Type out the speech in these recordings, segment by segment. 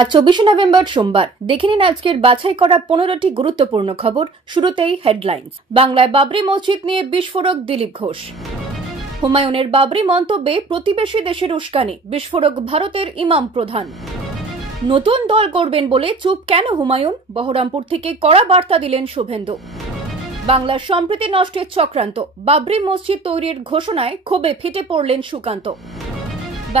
আজ 24 নভেম্বর সোমবার। দেখে নিন আজকের বাছাই করা 15টি গুরুত্বপূর্ণ খবর। শুরুতেই হেডলাইন্স। বাংলায় বাবরি মসজিদ নিয়ে বিস্ফোরক দিলীপ ঘোষ। হুমায়ুনের বাবরি মন্তব্যে প্রতিবেশী দেশের উস্কানি, বিস্ফোরক ভারতের ইমাম প্রধান। নতুন দল করবেন বলে চুপ কেন হুমায়ুন? বহরমপুর থেকে কড়া বার্তা দিলেন শুভেন্দু। বাংলার সম্প্রীতি নষ্টের চক্রান্ত, বাবরি মসজিদ তৈরির ঘোষণায় ক্ষোভে ফেটে পড়লেন সুকান্ত।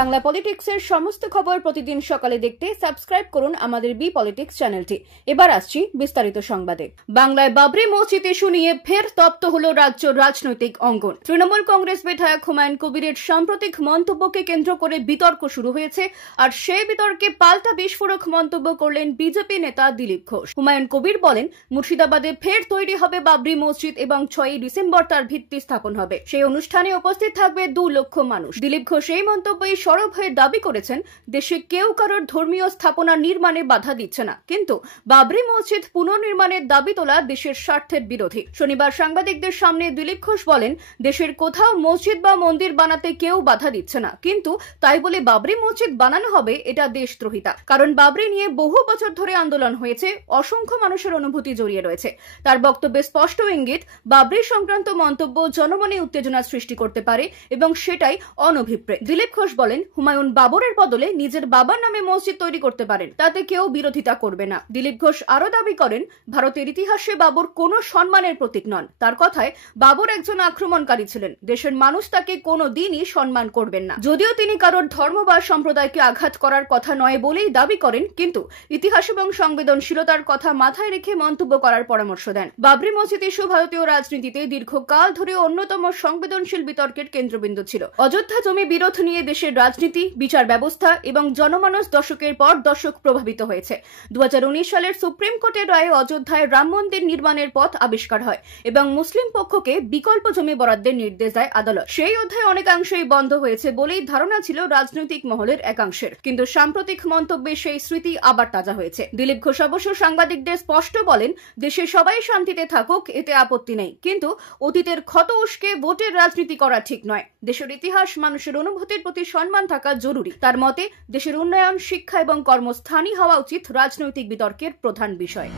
বাংলা পলিটিক্সের সমস্ত খবর প্রতিদিন সকালে দেখতে সাবস্ক্রাইব করুন আমাদের বি পলিটিক্স চ্যানেলটি। এবার আসছি বিস্তারিত সংবাদে। বাংলায় বাবরি মসজিদ ইস্যু নিয়ে ফের তপ্ত হল রাজ্য রাজনৈতিক অঙ্গন। তৃণমূল কংগ্রেস বিধায়ক হুমায়ুন কবিরের সাম্প্রতিক মন্তব্যকে কেন্দ্র করে বিতর্ক শুরু হয়েছে, আর সেই বিতর্কে পাল্টা বিস্ফোরক মন্তব্য করলেন বিজেপি নেতা দিলীপ ঘোষ। হুমায়ুন কবির বলেন, মুর্শিদাবাদে ফের তৈরি হবে বাবরি মসজিদ এবং 6ই ডিসেম্বর তার ভিত্তি স্থাপন হবে। সেই অনুষ্ঠানে উপস্থিত থাকবে 2 লক্ষ মানুষ। দিলীপ ঘোষ এই মন্তব্যে সরব হয়ে দাবি করেছেন, দেশে কেউ কারোর ধর্মীয় স্থাপনা নির্মাণে বাধা দিচ্ছে না, কিন্তু বাবরি মসজিদ পুনর্নির্মাণের দাবি তোলা দেশের স্বার্থের বিরোধী। শনিবার সাংবাদিকদের সামনে দিলীপ ঘোষ বলেন, দেশের কোথাও মসজিদ বা মন্দির বানাতে কেউ বাধা দিচ্ছে না, কিন্তু তাই বলে বাবরি মসজিদ বানানো হবে এটা দেশদ্রোহিতা। কারণ বাবরি নিয়ে বহু বছর ধরে আন্দোলন হয়েছে, অসংখ্য মানুষের অনুভূতি জড়িয়ে রয়েছে। তার বক্তব্যে স্পষ্ট ইঙ্গিত, বাবরি সংক্রান্ত মন্তব্য জনমনে উত্তেজনা সৃষ্টি করতে পারে এবং সেটাই অনভিপ্রেত। দিলীপ ঘোষ বলেন, হুমায়ুন বাবরের বদলে নিজের বাবার নামে মসজিদ তৈরি করতে পারেন, তাতে কেউ বিরোধিতা করবে না। দিলীপ ঘোষ আরো দাবি করেন, ভারতের ইতিহাসে বাবর কোনো সম্মানের প্রতীক নন। তার কথায়, বাবর একজন আক্রমণকারী ছিলেন, দেশের মানুষ তাকে কোনো দিনই সম্মান করবেন না। যদিও তিনি কারোর ধর্ম বা সম্প্রদায়কে আঘাত করার কথা নয় বলেই দাবি করেন, কিন্তু ইতিহাস এবং সংবেদনশীলতার কথা মাথায় রেখে মন্তব্য করার পরামর্শ দেন। বাবরি মসজিদ ইস্যু ভারতীয় রাজনীতিতে দীর্ঘকাল ধরে অন্যতম সংবেদনশীল বিতর্কের কেন্দ্রবিন্দু ছিল। অযোধ্যা জমি বিরোধ নিয়ে দেশের রাজনীতি, বিচার ব্যবস্থা এবং জনমানস দশকের পর দশক প্রভাবিত হয়েছে। 2019 সালের সুপ্রিম কোর্টের রায়ে অযোধ্যায় রাম মন্দির নির্মাণের পথ আবিষ্কার হয় এবং মুসলিম পক্ষকে বিকল্প জমি বরাদ্দের নির্দেশ দেয় আদালত। সেই অধ্যায় অনেকাংশেই বন্ধ হয়েছে বলেই ধারণা ছিল রাজনৈতিক মহলের একাংশের, কিন্তু সাম্প্রতিক মন্তব্যে সেই স্মৃতি আবার তাজা হয়েছে। দিলীপ ঘোষ অবশ্য সাংবাদিকদের স্পষ্ট বলেন, দেশে সবাই শান্তিতে থাকুক, এতে আপত্তি নেই, কিন্তু অতীতের ক্ষত উস্কে ভোটের রাজনীতি করা ঠিক নয়। দেশের ইতিহাস, মানুষের অনুভূতির প্রতি সম্মান থাকা জরুরি। তার মতে, দেশের উন্নয়ন, শিক্ষা এবং কর্মস্থানই হওয়া উচিত রাজনৈতিক বিতর্কের প্রধান বিষয়।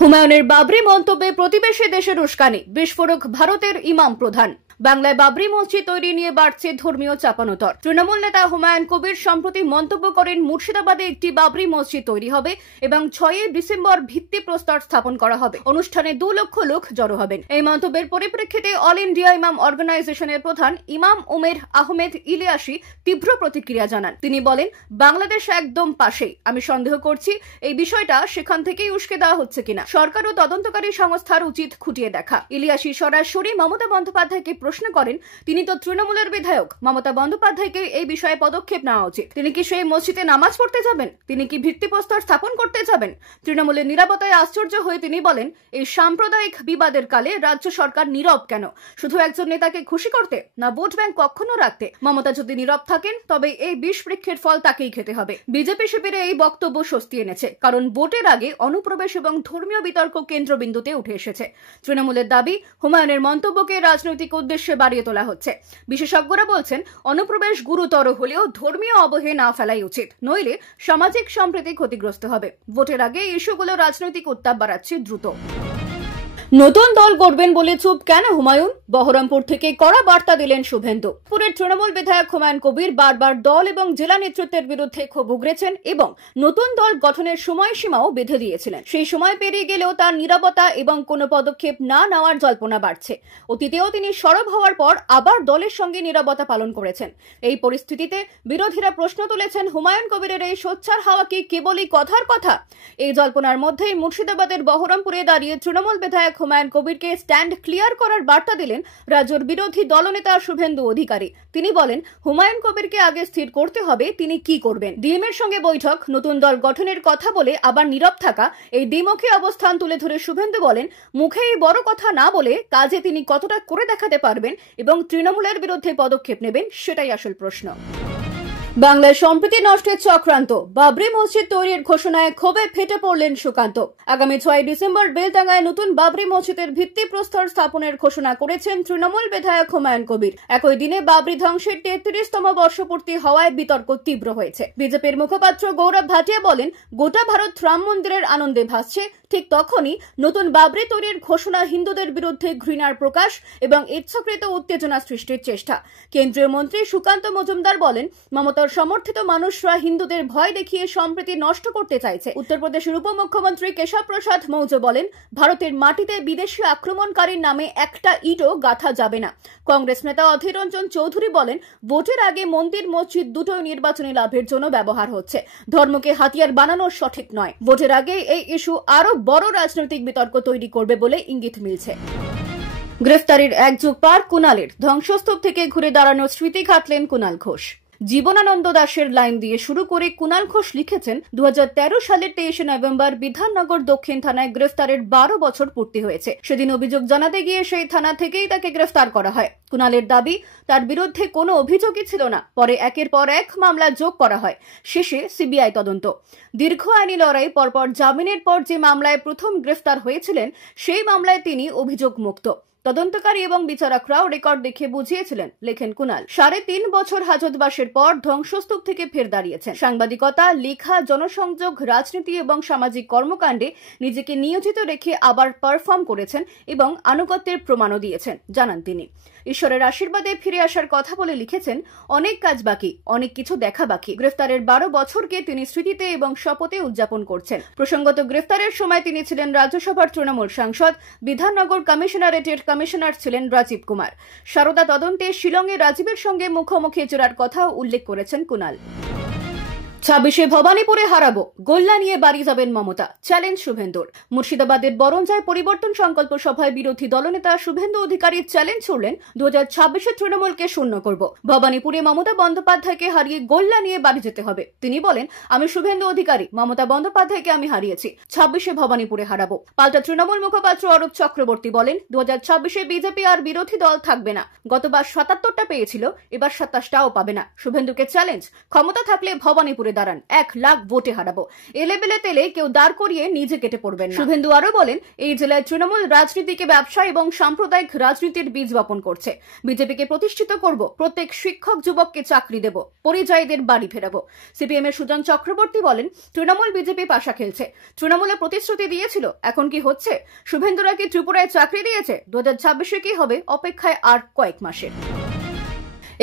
হুমায়ুনের বাবরি মন্তব্যে প্রতিবেশী দেশের উস্কানি, বিস্ফোরক ভারতের ইমাম প্রধান। বাংলায় বাবরি মসজিদ তৈরি নিয়ে বাড়ছে ধর্মীয় চাপানোতর। তৃণমূল নেতা হুমায়ুন কবির সম্প্রতি মন্তব্য করেন, মুর্শিদাবাদে একটি বাবরি মসজিদ তৈরি হবে এবং 6ই ডিসেম্বর ভিত্তি প্রস্তর স্থাপন করা হবে। অনুষ্ঠানে 2 লক্ষ লোক জড়ো হবেন। এই মন্তব্যের পরিপ্রেক্ষিতে অল ইন্ডিয়া ইমাম অর্গানাইজেশনের প্রধান ইমাম উমের আহমেদ ইলিয়াসি তীব্র প্রতিক্রিয়া জানান। তিনি বলেন, বাংলাদেশ একদম পাশেই। আমি সন্দেহ করছি এই বিষয়টা সেখান থেকেই উস্কে দেওয়া হচ্ছে কিনা। সরকার ও তদন্তকারী সংস্থার উচিত খুঁটিয়ে দেখা। ইলিয়াসি সরাসরি মমতা বন্দ্যোপাধ্যায়কে প্রশ্ন করেন, তিনি তো তৃণমূলের বিধায়ক, মমতা বন্দ্যোপাধ্যায়কে এই বিষয়ে পদক্ষেপ নেওয়া উচিত। তিনি কি সেই মসজিদে নামাজ পড়তে যাবেন? তিনি কি ভিত্তিপ্রস্তর স্থাপন করতে যাবেন? তৃণমূলের নীরবতায় আশ্চর্য হয়ে তিনি বলেন, এই সাম্প্রদায়িক বিবাদের কালে রাজ্য সরকার নীরব কেন? শুধু একজন নেতাকে খুশি করতে, না ভোট ব্যাংক কখনো রাখতে? মমতা যদি নীরব থাকেন, তবে এই বিষ বৃক্ষের ফল তাকেই খেতে হবে। বিজেপি শিবিরে এই বক্তব্য স্বস্তি এনেছে, কারণ ভোটের আগে অনুপ্রবেশ এবং ধর্মীয় বিতর্ক কেন্দ্রবিন্দুতে উঠে এসেছে। তৃণমূলের দাবি, হুমায়ুনের মন্তব্যকে রাজনৈতিক উদ্দেশ্যে বাড়িয়ে তোলা হচ্ছে। বিশেষজ্ঞরা বলছেন, অনুপ্রবেশ গুরুতর হলেও ধর্মীয় আবহে না ফেলাই উচিত, নইলে সামাজিক সম্প্রীতি ক্ষতিগ্রস্ত হবে। ভোটের আগে ইস্যুগুলো রাজনৈতিক উত্তাপ বাড়াচ্ছে দ্রুত। নতুন দল গড়বেন বলে চুপ কেন হুমায়ুন? বহরমপুর থেকে কড়া বার্তা দিলেন শুভেন্দু। পুরের তৃণমূল বিধায়ক হুমায়ুন কবির বারবার দল এবং জেলা নেতৃত্বের বিরুদ্ধে ক্ষোভ উগরেছেন এবং নতুন দল গঠনের সময়সীমাও বেঁধে দিয়েছিলেন। সেই সময় পেরিয়ে গেলেও তার নীরবতা এবং কোনো পদক্ষেপ না নেওয়ার জল্পনা বাড়ছে। অতীতেও তিনি সরব হওয়ার পর আবার দলের সঙ্গে নীরবতা পালন করেছেন। এই পরিস্থিতিতে বিরোধীরা প্রশ্ন তুলেছেন, হুমায়ুন কবিরের এই সোচ্চার হাওয়া কি কেবলই কথার কথা? এই জল্পনার মধ্যেই মুর্শিদাবাদের বহরমপুরে দাঁড়িয়ে তৃণমূল বিধায়ক হুমায়ুন কবিরকে স্ট্যান্ড ক্লিয়ার করার বার্তা দিলেন রাজ্যের বিরোধী দলনেতা শুভেন্দু অধিকারী। তিনি বলেন, হুমায়ুন কবিরকে আগে স্থির করতে হবে তিনি কি করবেন। ডিএমের সঙ্গে বৈঠক, নতুন দল গঠনের কথা বলে আবার নীরব থাকা, এই দ্বিমুখী অবস্থান তুলে ধরে শুভেন্দু বলেন, মুখে এই বড় কথা না বলে কাজে তিনি কতটা করে দেখাতে পারবেন এবং তৃণমূলের বিরুদ্ধে পদক্ষেপ নেবেন, সেটাই আসল প্রশ্ন। বাংলায় সম্প্রীতি নষ্টের চক্রান্ত, বাবরি মসজিদ তৈরির ঘোষণায় ক্ষোভে ফেটে পড়লেন সুকান্ত। আগামী 6 ডিসেম্বর বেলডাঙ্গায় নতুন বাবরি মসজিদের ভিত্তিপ্রস্তর স্থাপনের ঘোষণা করেছেন তৃণমূল বিধায়ক হুমায়ুন কবির। একই দিনে বাবরি ধ্বংসের 33তম বর্ষপূর্তি হওয়ায় বিতর্ক তীব্র হয়েছে। বিজেপির মুখপাত্র গৌরব ভাটিয়া বলেন, গোটা ভারত রাম মন্দিরের আনন্দে ভাসছে, ঠিক তখনই নতুন বাবরি তৈরির ঘোষণা হিন্দুদের বিরুদ্ধে ঘৃণার প্রকাশ এবং ইচ্ছাকৃত উত্তেজনা সৃষ্টির চেষ্টা। কেন্দ্রীয় মন্ত্রী সুকান্ত মজুমদার বলেন, মমতার সমর্থিত মানুষরা হিন্দুদের ভয় দেখিয়ে সম্প্রীতি নষ্ট করতে চাইছে। উত্তরপ্রদেশের উপমুখ্যমন্ত্রী কেশব প্রসাদ মৌর্য বলেন, ভারতের মাটিতে বিদেশি আক্রমণকারীর নামে একটা ইটও গাঁথা যাবে না। কংগ্রেস নেতা অধীর রঞ্জন চৌধুরী বলেন, ভোটের আগে মন্দির মসজিদ দুটোই নির্বাচনী লাভের জন্য ব্যবহার হচ্ছে, ধর্মকে হাতিয়ার বানানো সঠিক নয়। ভোটের আগে এই ইস্যু আরো বড় রাজনৈতিক বিতর্ক তৈরি করবে বলে ইঙ্গিত মিলছে। গ্রেফতারির এক যুগ পার কুণালের, ধ্বংসস্তূপ থেকে ঘুরে দাঁড়ানোর স্মৃতি ঘাটলেন কুণাল ঘোষ। জীবনানন্দ দাশের লাইন দিয়ে শুরু করে কুণাল ঘোষ লিখেছেন, 2013 সালের 23 নভেম্বর বিধাননগর দক্ষিণ থানায় গ্রেফতারের 12 বছর পূর্তি হয়েছে। সেদিন অভিযোগ জানাতে গিয়ে সেই থানা থেকেই তাকে গ্রেফতার করা হয়। কুণালের দাবি, তার বিরুদ্ধে কোনো অভিযোগই ছিল না। পরে একের পর এক মামলা যোগ করা হয়, শেষে সিবিআই তদন্ত। দীর্ঘ আইনি লড়াই পরপর জামিনের পর যে মামলায় প্রথম গ্রেফতার হয়েছিলেন, সেই মামলায় তিনি অভিযোগ মুক্ত। তদন্তকারী এবং বিচারকরাও রেকর্ড দেখে বুঝিয়েছিলেন, লেখেন কুণাল। 3.5 বছর হাজতবাসের পর ধ্বংসস্তূপ থেকে ফের দাঁড়িয়েছেন। সাংবাদিকতা, লেখা, জনসংযোগ, রাজনীতি এবং সামাজিক কর্মকাণ্ডে নিজেকে নিয়োজিত রেখে আবার পারফর্ম করেছেন এবং আনুগত্যের প্রমাণও দিয়েছেন, জানান তিনি। ঈশ্বরের আশীর্বাদে ফিরে আসার কথা বলে লিখেছেন, অনেক কাজ বাকি, অনেক কিছু দেখা বাকি। গ্রেফতারের 12 বছরকে তিনি স্মৃতিতে এবং শপথে উদযাপন করছেন। প্রসঙ্গত, গ্রেফতারের সময় তিনি ছিলেন রাজ্যসভার তৃণমূল সাংসদ। বিধাননগর কমিশনারেটের কমিশনার ছিলেন রাজীব কুমার। সারদা তদন্তে শিলংয়ে রাজীবের সঙ্গে মুখোমুখি জোড়ার কথাও উল্লেখ করেছেন কুণাল। 26 ভবানীপুরে হারাবো, গোল্লা নিয়ে বাড়ি যাবেন মমতা, চ্যালেঞ্জ শুভেন্দুর। মুর্শিদাবাদের বরঞ্জায় পরিবর্তন সংকল্প সভায় বিরোধী দলনেতা শুভেন্দু অধিকারী চ্যালেঞ্জ ছুড়লেন, 2026-এ তৃণমূলকে শূন্য করব। ভবানীপুরে মমতা বন্দ্যোপাধ্যায়কে হারিয়ে গোল্লা নিয়ে বাড়ি যেতে হবে। তিনি বলেন, আমি শুভেন্দু অধিকারী, মমতা বন্দ্যোপাধ্যায়কে আমি হারিয়েছি, 26-এ ভবানীপুরে হারাবো। পাল্টা তৃণমূল মুখপাত্র অরূপ চক্রবর্তী বলেন, 2026-এ বিজেপি আর বিরোধী দল থাকবে না। গতবার 77টা পেয়েছিল, এবার 27টাও পাবে না। শুভেন্দুকে চ্যালেঞ্জ, ক্ষমতা থাকলে ভবানীপুরে দাঁড়ান, 1 লাখ ভোটে হারাবো। এলেবেলে তেলে কেউ দাঁড় করিয়ে নিজে কেটে পড়বেন না। শুভেন্দু আরো বলেন, এই জেলায় তৃণমূল রাজনীতিকে ব্যবসা এবং সাম্প্রদায়িক রাজনীতির বীজ বপন করছে। বিজেপিকে প্রতিষ্ঠিত করব, প্রত্যেক শিক্ষক যুবককে চাকরি দেব, পরিযায়ীদের বাড়ি ফেরাবো। সিপিএম এর সুজন চক্রবর্তী বলেন, তৃণমূল বিজেপি পাশা খেলছে, তৃণমূলে প্রতিশ্রুতি দিয়েছিল, এখন কি হচ্ছে? শুভেন্দুরা কি ত্রিপুরায় চাকরি দিয়েছে? 2026-এ কি হবে, অপেক্ষায় আর কয়েক মাসের।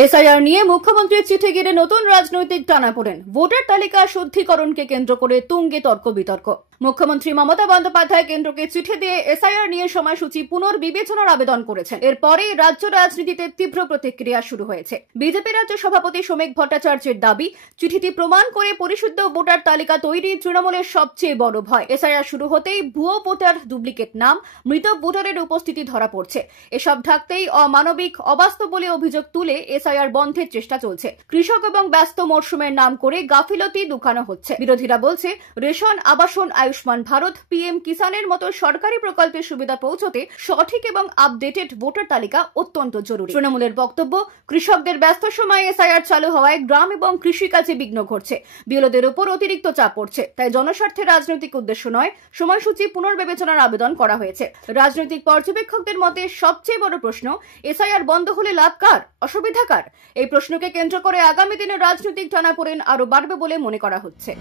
এসআইআর নিয়ে মুখ্যমন্ত্রীর চিঠি ঘিরে নতুন রাজনৈতিক টানাপোড়েন। ভোটার তালিকা শুদ্ধিকরণকে কেন্দ্র করে তুঙ্গে তর্ক বিতর্ক। মুখ্যমন্ত্রী মমতা বন্দ্যোপাধ্যায় কেন্দ্রকে চিঠি দিয়ে এসআইআর নিয়ে সময়সূচি পুনর্বিবেচনার আবেদন করেছেন। এরপরে রাজ্য রাজনীতিতে তীব্র প্রতিক্রিয়া শুরু হয়েছে। বিজেপি রাজ্য সভাপতি সৌমিক ভট্টাচার্যের দাবি, চিঠিটি প্রমাণ করে পরিশুদ্ধ ভোটার তালিকা তৈরি তৃণমূলের সবচেয়ে বড় ভয়। এসআইআর শুরু হতেই ভুয়ো ভোটার, ডুপ্লিকেট নাম, মৃত ভোটারের উপস্থিতি ধরা পড়ছে। এসব ঢাকতেই অমানবিক, অবাস্তব বলে অভিযোগ তুলে এসআইআর বন্ধের চেষ্টা চলছে। কৃষক এবং ব্যস্ত মরশুমের নাম করে গাফিলতি লুকানো হচ্ছে। বিরোধীরা বলছে, রেশন, আবাসন, আয়ুষ্মান ভারত, পিএম কিষানের মতো সরকারি প্রকল্পের সুবিধা পৌঁছতে সঠিক এবং আপডেটেড ভোটার তালিকা অত্যন্ত জরুরি। তৃণমূলের বক্তব্য, কৃষকদের ব্যস্ত সময়ে এসআইআর চালু হওয়ায় গ্রাম এবং কৃষিকাজে বিঘ্ন ঘটছে, বিএলওদের উপর অতিরিক্ত চাপ পড়ছে। তাই জনস্বার্থে রাজনৈতিক উদ্দেশ্য নয়, সময়সূচি পুনর্বিবেচনার আবেদন করা হয়েছে। রাজনৈতিক পর্যবেক্ষকদের মতে সবচেয়ে বড় প্রশ্ন, এসআইআর বন্ধ হলে লাভ কার, অসুবিধা কার? এই প্রশ্নকে কেন্দ্র করে আগামী দিনে রাজনৈতিক টানাপোড়েন আরো বাড়বে বলে মনে করা হচ্ছে।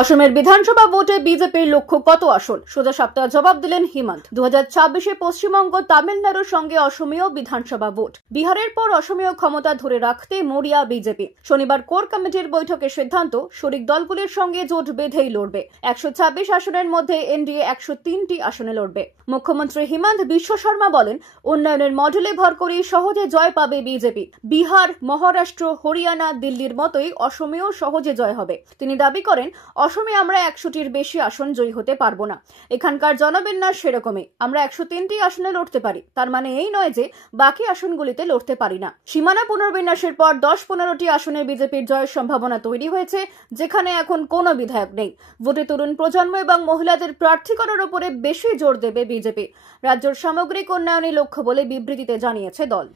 অসমের বিধানসভা ভোটে বিজেপির লক্ষ্য কত আসন, সোজা সাপ্তাহ জবাব দিলেন হিমন্ত। 2026-এ পশ্চিমবঙ্গ, তামিলনাড়ুর সঙ্গে অসমীয় বিধানসভা ভোট। বিহারের পর অসমীয় ক্ষমতা ধরে রাখতে মরিয়া বিজেপি। শনিবার কোর কমিটির বৈঠকে সিদ্ধান্ত, শরিক দলগুলির সঙ্গে জোট বেঁধেই লড়বে। 126 আসনের মধ্যে এনডিএ 103টি আসনে লড়বে। মুখ্যমন্ত্রী হিমন্ত বিশ্ব শর্মা বলেন, উন্নয়নের মডেলে ভর করেই সহজে জয় পাবে বিজেপি। বিহার, মহারাষ্ট্র, হরিয়ানা, দিল্লির মতোই অসমেও সহজে জয় হবে। তিনি দাবি করেন, অসমে আমরা 100টির বেশি আসন জয়ী হতে পারবো না। এখানকার জনবিন্যাস সেরকমই, আমরা 103টি আসনে লড়তে পারি, তার মানে এই নয় যে বাকি আসনগুলিতে লড়তে পারি না। সীমানা পুনর্বিন্যাসের পর 10-15টি আসনে বিজেপির জয়ের সম্ভাবনা তৈরি হয়েছে, যেখানে এখন কোনো বিধায়ক নেই। ভোটে তরুণ প্রজন্ম এবং মহিলাদের প্রার্থী করার উপরে বেশি জোর দেবে বিজেপি। রাজ্যের সামগ্রিক উন্নয়নের লক্ষ্য বলে বিবৃতিতে জানিয়েছে দল।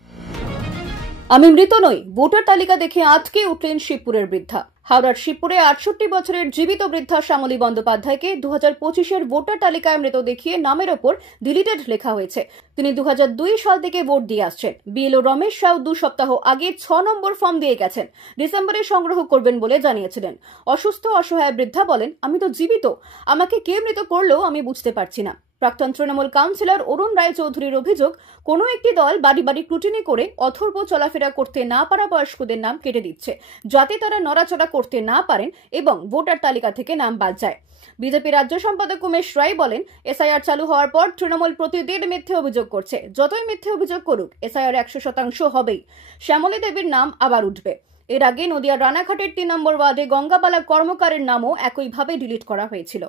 আমি মৃত নই, ভোটার তালিকা দেখে আটকে উঠলেন শিবপুরের বৃদ্ধা। হাওড়ার শিবপুরে 68 বছরের জীবিত বৃদ্ধা শ্যামলী বন্দ্যোপাধ্যায়কে 2025-এর ভোটার তালিকায় মৃত দেখিয়ে নামের ওপর ডিলিটেড লেখা হয়েছে। তিনি 2002 সাল থেকে ভোট দিয়ে আসছেন। বিএলও রমেশ সাউ 2 সপ্তাহ আগে 6 নম্বর ফর্ম দিয়ে গেছেন। ডিসেম্বরে সংগ্রহ করবেন বলে জানিয়েছিলেন। অসুস্থ অসহায় বৃদ্ধা বলেন, আমি তো জীবিত, আমাকে কে মৃত করলেও আমি বুঝতে পারছি না। প্রাক্তন তৃণমূল কাউন্সিলর অরুণ রায় চৌধুরীর অভিযোগ, কোনো একটি দল বাড়ি বাড়ি ক্রুটিনি করে অথর্ব চলাফেরা করতে না পারা বয়স্কদের নাম কেটে দিচ্ছে, যাতে তারা নড়াচড়া করতে না পারেন এবং ভোটার তালিকা থেকে নাম বাদ যায়। বিজেপি রাজ্য সম্পাদক উমেশ রায় বলেন, এসআইআর চালু হওয়ার পর তৃণমূল প্রতিদিন মিথ্যে অভিযোগ করছে। যতই মিথ্যে অভিযোগ করুক, এসআইআর 100% হবেই। শ্যামলী দেবীর নাম আবার উঠবে। এর আগে নদিয়ার রানাঘাটের 3 নম্বর ওয়ার্ডে গঙ্গাবালা কর্মকারের নামও একইভাবে ডিলিট করা হয়েছিল।